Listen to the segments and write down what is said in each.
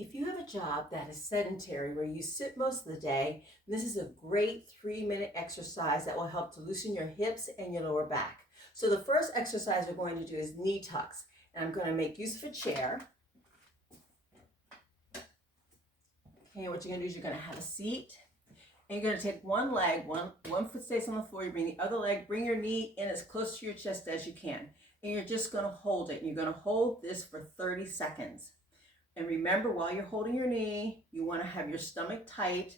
If you have a job that is sedentary where you sit most of the day, this is a great 3-minute exercise that will help to loosen your hips and your lower back. So the first exercise we're going to do is knee tucks. And I'm going to make use of a chair. Okay, what you're going to do is you're going to have a seat. And you're going to take one leg, one foot stays on the floor, you bring the other leg, bring your knee in as close to your chest as you can. And you're just going to hold it. You're going to hold this for 30 seconds. And remember, while you're holding your knee, you want to have your stomach tight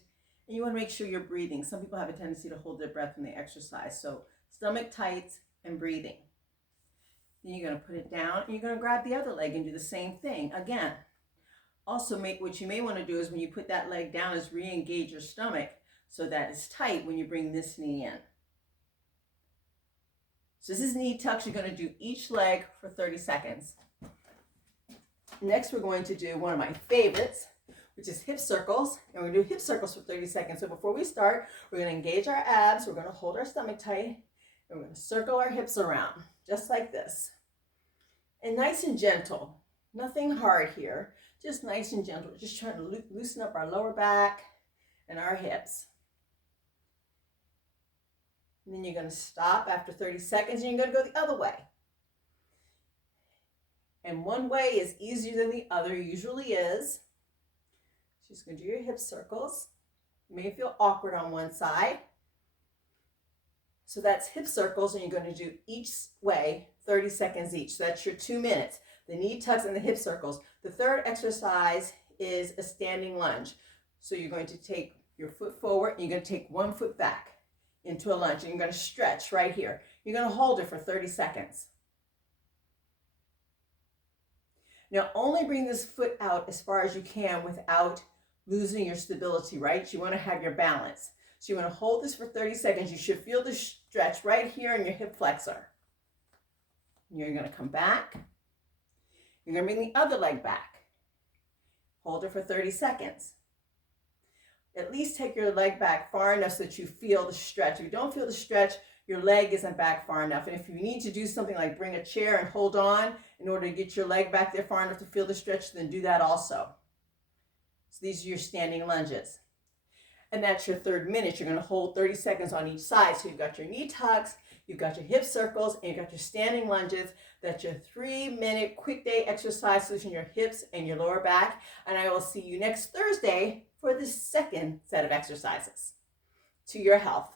and you want to make sure you're breathing. Some people have a tendency to hold their breath when they exercise. So stomach tight and breathing. Then you're going to put it down and you're going to grab the other leg and do the same thing again. Also, what you may want to do is when you put that leg down is re-engage your stomach so that it's tight when you bring this knee in. So this is knee tucks. You're going to do each leg for 30 seconds. Next, we're going to do one of my favorites, which is hip circles. And we're going to do hip circles for 30 seconds. So before we start, we're going to engage our abs. We're going to hold our stomach tight. And we're going to circle our hips around, just like this. And nice and gentle. Nothing hard here. Just nice and gentle. Just trying to loosen up our lower back and our hips. And then you're going to stop after 30 seconds and you're going to go the other way. And one way is easier than the other, usually is. Just going to do your hip circles. You may feel awkward on one side. So that's hip circles, and you're going to do each way 30 seconds each. So that's your 2 minutes. The knee tucks and the hip circles. The third exercise is a standing lunge. So you're going to take your foot forward and you're going to take 1 foot back into a lunge. And you're going to stretch right here. You're going to hold it for 30 seconds. Now only bring this foot out as far as you can without losing your stability, right? You want to have your balance. So you want to hold this for 30 seconds. You should feel the stretch right here in your hip flexor. You're going to come back. You're going to bring the other leg back. Hold it for 30 seconds. At least take your leg back far enough so that you feel the stretch. If you don't feel the stretch, your leg isn't back far enough. And if you need to do something like bring a chair and hold on in order to get your leg back there far enough to feel the stretch, then do that also. So these are your standing lunges. And that's your 3rd minute. You're going to hold 30 seconds on each side. So you've got your knee tucks, you've got your hip circles, and you've got your standing lunges. That's your 3-minute quick day exercise to loosen your hips and your lower back. And I will see you next Thursday for the second set of exercises. To your health.